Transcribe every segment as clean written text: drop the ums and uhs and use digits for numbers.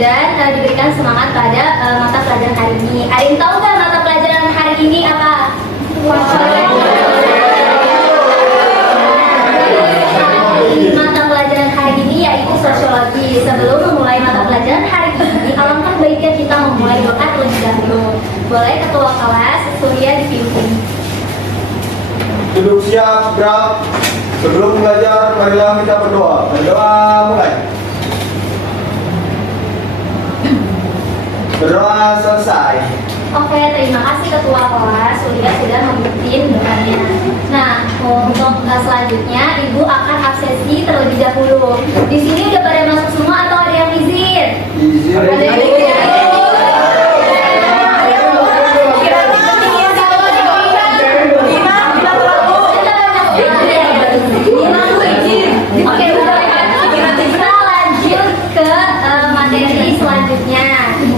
dan diberikan semangat pada mata pelajaran hari ini. Ada yang tahu nggak mata pelajaran hari ini apa? Mata pelajaran hari ini yaitu sosiologi. Sebelum memulai mata pelajaran hari ini, alangkah baiknya kita memulai doa terlebih dahulu. Boleh ketua kelas Surya dipimpin. Duduk siap, gerak. Sebelum belajar, marilah kita berdoa. Berdoa mulai. Berdoa selesai. Oke, terima kasih ketua kelas Surya sudah memimpin doanya. Nah, untuk selanjutnya Ibu akan absensi terlebih dahulu. Di sini udah pada masuk semua atau ada yang izin? Izin. Ada yang izin. Oke, kita lanjut ke materi selanjutnya.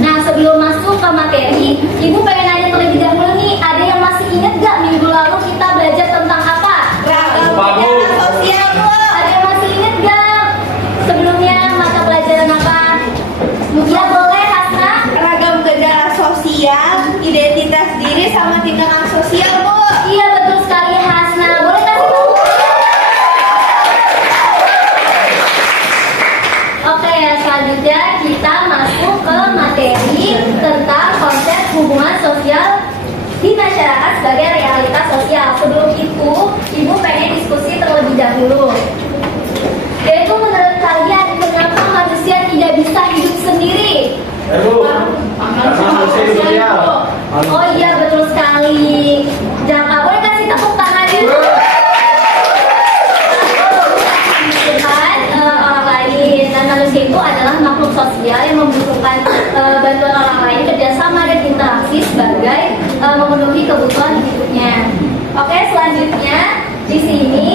Nah, sebelum masuk ke materi, Ibu pengen nanya terlebih dahulu nih, ada yang masih ingat gak minggu lalu kita belajar tentang apa? Ragam Sosial, Bu. Ada yang masih ingat gak? Sebelumnya mata pelajaran apa? Ya boleh, Hasna. Ragam gejala sosial, identitas diri sama tindakan sosial, Bu. Iya betul sekali, Hasna. Boleh kasih tahu? Oke, selanjutnya kita masuk ke materi tentang konsep hubungan sosial di masyarakat sebagai realitas sosial. Sebelum itu, Ibu pengen diskusi terlebih dahulu. Yaitu menurut kalian, kenapa manusia tidak bisa hidup sendiri? Oh iya, betul sekali. Jangan boleh kasih tepuk tangannya. Orang lain, dan manusia itu adalah makhluk sosial yang membutuhkan bantuan orang lain, kerjasama dan interaksi sebagai memenuhi kebutuhan hidupnya. Oke, selanjutnya di sini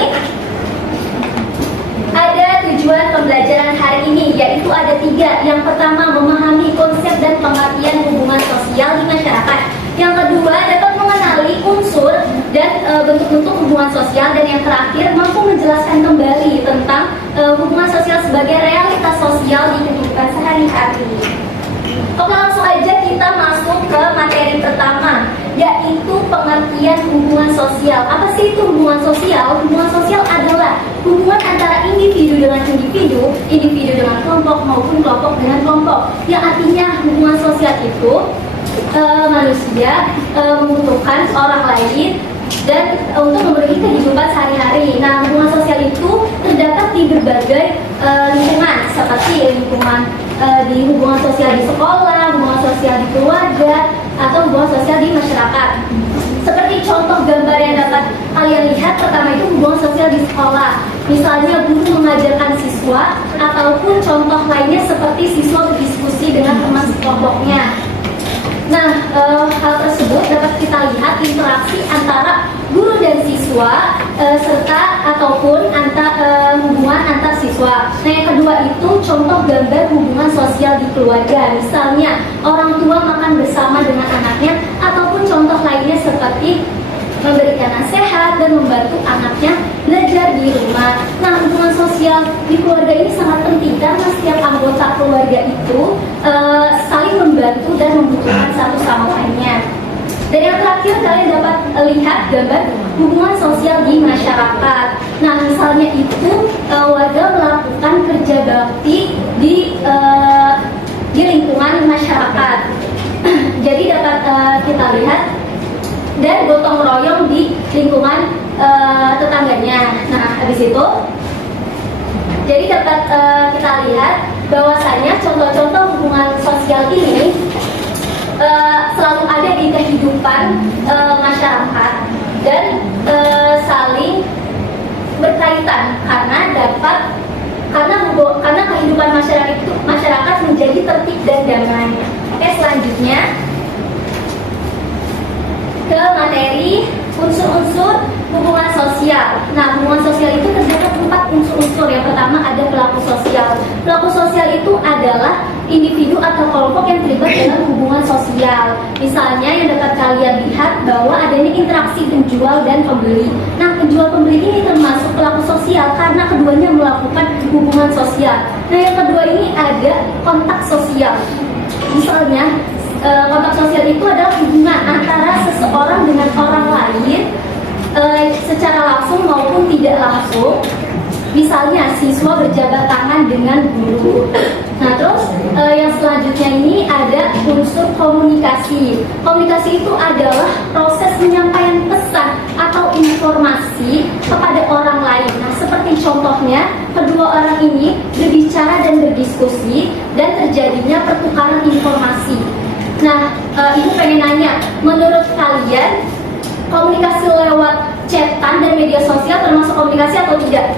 ada tujuan pembelajaran hari ini, yaitu ada 3. Yang pertama, memahami konsep dan pengertian hubungan sosial di masyarakat. Yang kedua, dapat mengenali unsur dan bentuk-bentuk hubungan sosial. Dan yang terakhir, mampu menjelaskan kembali tentang hubungan sosial sebagai realitas sosial di kehidupan sehari-hari. Oke, langsung aja kita masuk ke materi pertama, yaitu pengertian hubungan sosial. Apa sih itu hubungan sosial? Hubungan sosial adalah hubungan antara individu dengan individu, individu dengan kelompok maupun kelompok dengan kelompok. Yang artinya hubungan sosial itu manusia membutuhkan orang lain dan untuk memenuhi kehidupan sehari-hari. Nah, hubungan sosial itu terdapat di berbagai lingkungan, seperti lingkungan di hubungan sosial di sekolah, hubungan sosial di keluarga, atau hubungan sosial di masyarakat. Seperti contoh gambar yang dapat kalian lihat, pertama itu hubungan sosial di sekolah. Misalnya guru mengajarkan siswa, ataupun contoh lainnya seperti siswa berdiskusi dengan teman sekelompoknya. Nah, hal tersebut dapat kita lihat interaksi antara guru dan siswa serta ataupun hubungan antar siswa. Nah, yang kedua itu contoh gambar hubungan sosial di keluarga. Misalnya orang tua makan bersama dengan anaknya, ataupun contoh lainnya seperti memberikan nasihat dan membantu anaknya belajar di rumah. Nah, hubungan sosial di keluarga ini sangat penting karena setiap anggota keluarga itu saling membantu dan membutuhkan satu sama lainnya. Dan yang terakhir, kalian dapat lihat gambar hubungan sosial di masyarakat. Nah, misalnya itu warga melakukan kerja bakti di lingkungan masyarakat. Jadi dapat kita lihat dan gotong royong di lingkungan tetangganya. Nah, habis itu jadi dapat kita lihat bahwasanya contoh-contoh hubungan sosial ini selalu ada di kehidupan masyarakat dan saling berkaitan karena kehidupan masyarakat menjadi tertib dan damai. Oke, selanjutnya ke materi unsur-unsur hubungan sosial. Nah, hubungan sosial itu terdapat 4 unsur-unsur. Yang pertama ada pelaku sosial. Pelaku sosial itu adalah individu atau kelompok yang terlibat dalam hubungan sosial. Misalnya yang dapat kalian lihat bahwa adanya interaksi penjual dan pembeli. Nah, penjual pembeli ini termasuk pelaku sosial karena keduanya melakukan hubungan sosial. Nah, yang kedua ini ada kontak sosial. Misalnya, kontak sosial itu adalah hubungan antara seseorang dengan orang lain secara langsung maupun tidak langsung. Misalnya siswa berjabat tangan dengan guru. Nah, terus yang selanjutnya ini ada unsur komunikasi. Komunikasi itu adalah proses penyampaian pesan atau informasi kepada orang lain. Nah, seperti contohnya kedua orang ini berbicara dan berdiskusi dan terjadinya pertukaran informasi. Nah, ibu pengen nanya, menurut kalian komunikasi lewat chatan dan media sosial termasuk komunikasi atau tidak?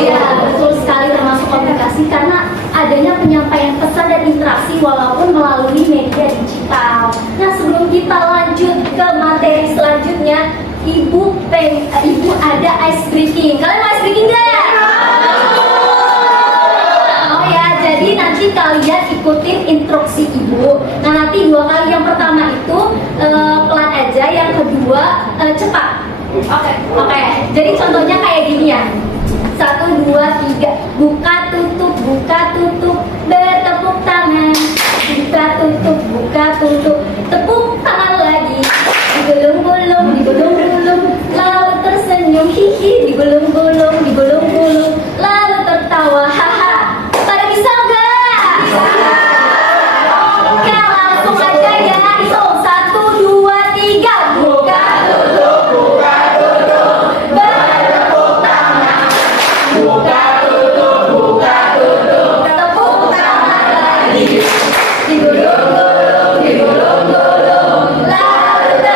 Ya, betul sekali termasuk komunikasi karena adanya penyampaian pesan dan interaksi walaupun melalui media digital. Nah, sebelum kita lanjut ke materi selanjutnya, ibu ada ice breaking. Kalian mau ice breaking nggak? Oh ya, jadi nanti kalian ikutin instruksi ibu. Nah, nanti 2 kali. Yang pertama itu pelan aja, yang kedua cepat. Oke. Jadi contohnya kayak gini ya. 1, 2, 3. Buka tutup, bertepuk tangan. Buka tutup, tepuk tangan lagi. Digulung-gulung, lalu tersenyum, hihi. Digulung-gulung, lalu tertawa, haha. Pada bisa nggak? Oke, langsung aja ya. Hitung 1, 2, 3. Buka tutup. Tepuk tangan lagi. Digulung-gulung, lalu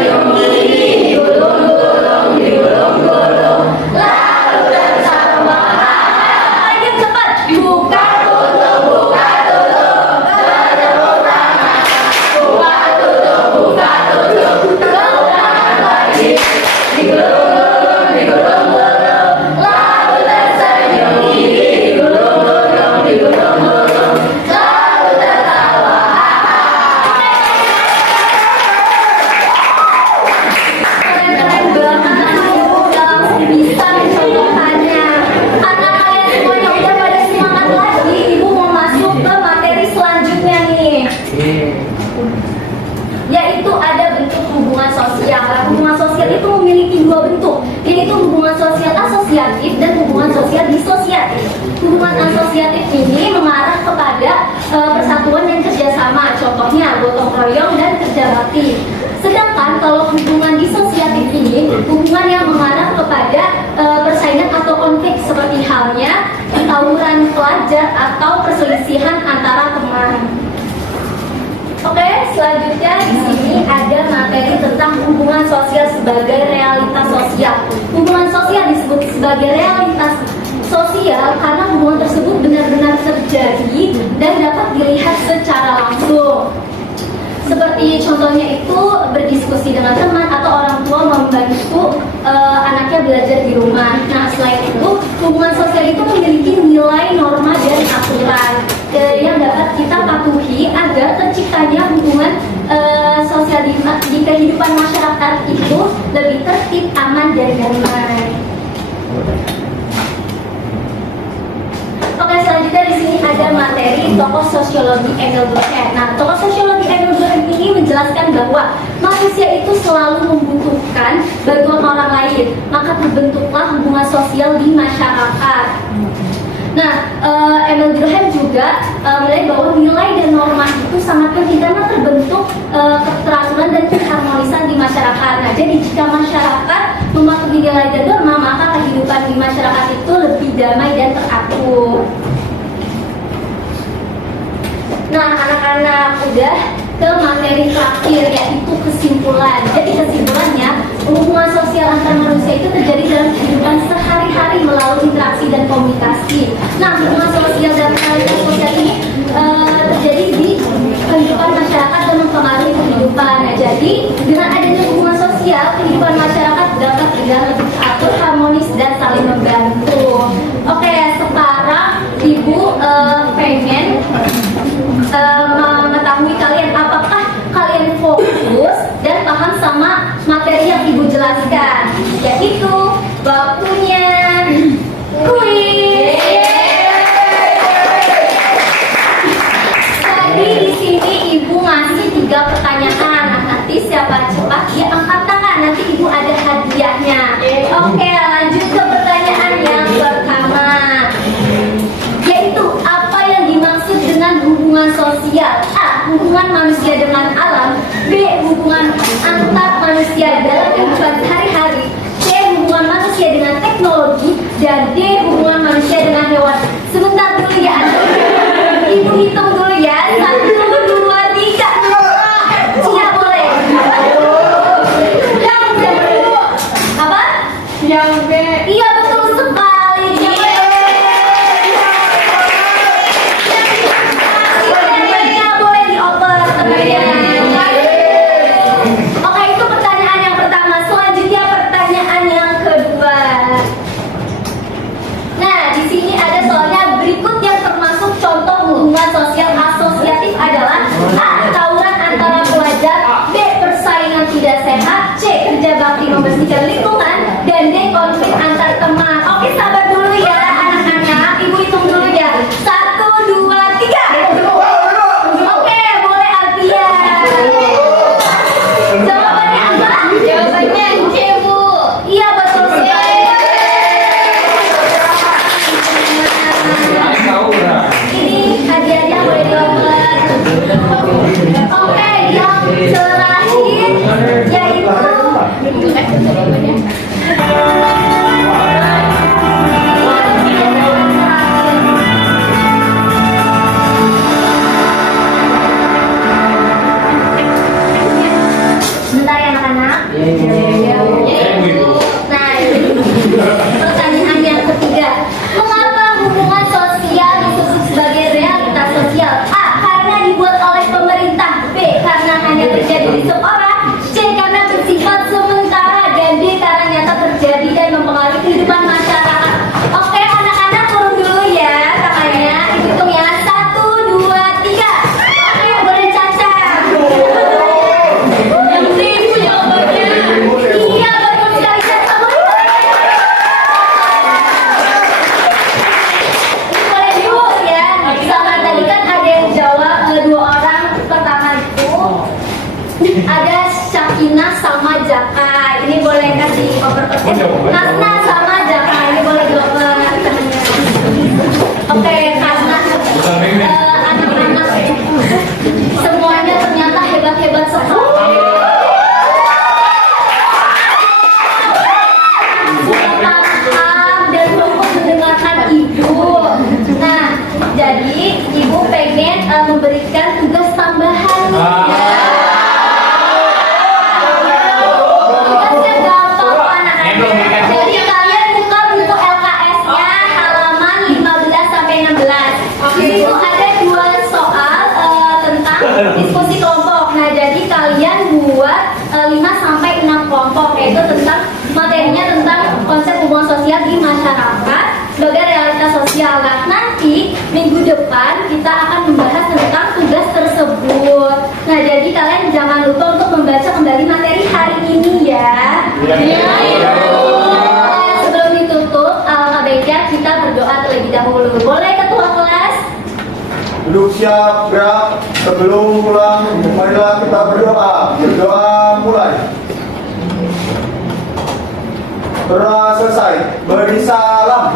tersenyum, digulung-gulung, lalu tertawa. Ayo cepat. Buka tutup, bertepuk tangan. Buka tutup, tangan lagi. Digulung-gulung, lalu tersenyum, digulung-gulung, lalu tertawa. Keren banget, bisa mencontohkannya. Karena kalian semuanya udah pada semangat lagi, ibu mau masuk ke materi selanjutnya nih, yaitu ada bentuk hubungan sosial. Nah, hubungan sosial itu memiliki 2 bentuk, yaitu hubungan sosial asosiatif dan hubungan sosial disosiatif. Hubungan asosiatif ini mengarah kepada persatuan dan kerjasama, contohnya gotong royong dan kerja bakti. Sedangkan kalau hubungan disosiatif ini hubungan yang mengarah kepada persaingan atau konflik, seperti halnya tawuran pelajar atau perselisihan antara teman. Oke, selanjutnya di sini ada materi tentang hubungan sosial sebagai realitas sosial. Hubungan sosial disebut sebagai realitas sosial karena hubungan tersebut benar-benar terjadi dan dapat dilihat secara langsung. Seperti contohnya itu berdiskusi dengan teman atau orang tua membantu anaknya belajar di rumah. Nah, selain itu hubungan sosial itu memiliki nilai, norma, dan aturan yang dapat kita patuhi agar terciptanya hubungan sosial di kehidupan masyarakat itu lebih tertib, aman, dan damai. Oke, selanjutnya di sini ada materi tokoh sosiologi Emil Durkheim. Nah, tokoh sosiologi Emil Durkheim ini menjelaskan bahwa manusia itu selalu membutuhkan bantuan orang lain, maka terbentuklah hubungan sosial di masyarakat. Nah, Emil Durkheim juga melihat bahwa nilai dan norma itu sangat penting karena terbentuk keteraturan dan keharmonisan di masyarakat. Nah, jadi jika masyarakat mematuhi nilai dan norma, maka kehidupan di masyarakat itu lebih damai dan teratur. Nah, anak-anak udah ke materi terakhir, yaitu kesimpulan. Jadi kesimpulannya, hubungan sosial antar manusia itu terjadi dalam kehidupan sehari-hari melalui interaksi dan komunikasi. Nah, hubungan sosial dan realitas sosial ini terjadi di kehidupan masyarakat dan mempengaruhi kehidupan. Nah, jadi dengan adanya hubungan sosial, kehidupan masyarakat dapat berjalan lebih teratur, harmonis, dan saling membantu. Oke, sekarang Ibu pengen mengetahui kalian apakah kalian fokus dan paham sama materi yang Ibu jelaskan. manusia dengan alam, B. hubungan antar manusia dalam kehidupan sehari-hari, C. hubungan manusia dengan teknologi, dan D. hubungan manusia dengan hewan. Sebentar dulu ya, Ibu hitung dulu ya. 1, 2, 3. Siap, boleh. Yang B dulu. Apa? Yang B. Iya, betul sekali. Boleh dioper teman-teman. Oke, itu pertanyaan yang pertama. Selanjutnya pertanyaan yang kedua. Nah, di sini ada soalnya berikut yang termasuk contoh hubungan sosial asosiatif adalah A. Tawuran antara pelajar, B. Persaingan tidak sehat, C. Kerja bakti membersihkan lingkungan, dan D. Konflik antar teman. Oke, sabar dulu ya anak-anak. Ibu hitung dulu ya. 1, 2, 3. Oke, boleh Alfian. Jawabannya apa? Jawabannya C, Bu. Iya, betul sekali. Ini hadiahnya boleh dioper. Oke, yang terakhir yaitu sebentar ya anak-anak. Nah, pertanyaan yang ketiga, mengapa hubungan sosial disebut sebagai realitas sosial? A. Karena dibuat oleh pemerintah, B. Karena hanya terjadi di seorang, C. Karena bersifat sementara, dan D. Karena nyata terjadi dan mempengaruhi kehidupan masyarakat. Oke, anak-anak turun dulu ya tangannya. Hitung ya. 1, 2, 3. Oke, boleh Caca. Yang B itu jawabannya. Iya, betul sekali Caca. Boleh dulu ya. Sama tadi kan ada yang jawab, dua orang pertama itu ada Syakina sama Jaka. Ini boleh kasih oper. Hasna sama Jaka. Ini boleh dioper. Oke, Hasna. Anak-anak semuanya ternyata hebat-hebat sekali. Paham dan fokus mendengarkan ibu. Nah, jadi ibu pengen memberikan tugas tambahan nih. Tugasnya gampang kok, anak-anak. Jadi kalian buka buku LKS-nya halaman 15 sampai 16. Di situ ada 2 soal tentang diskusi kelompok. Nah, jadi kalian buat 5 sampai 6 kelompok, yaitu tentang materinya tentang konsep hubungan sosial di masyarakat sebagai realitas sosial. Nah, nanti minggu depan kita akan membahas tentang tugas tersebut. Nah, jadi kalian jangan lupa untuk membaca kembali materi hari ini ya. Iya. Sebelum ditutup, alangkah baiknya kita berdoa terlebih dahulu. Boleh ketua kelas? Duduk siap, gerak. Sebelum pulang, marilah kita berdoa. Berdoa mulai. Berdoa selesai. Beri salam.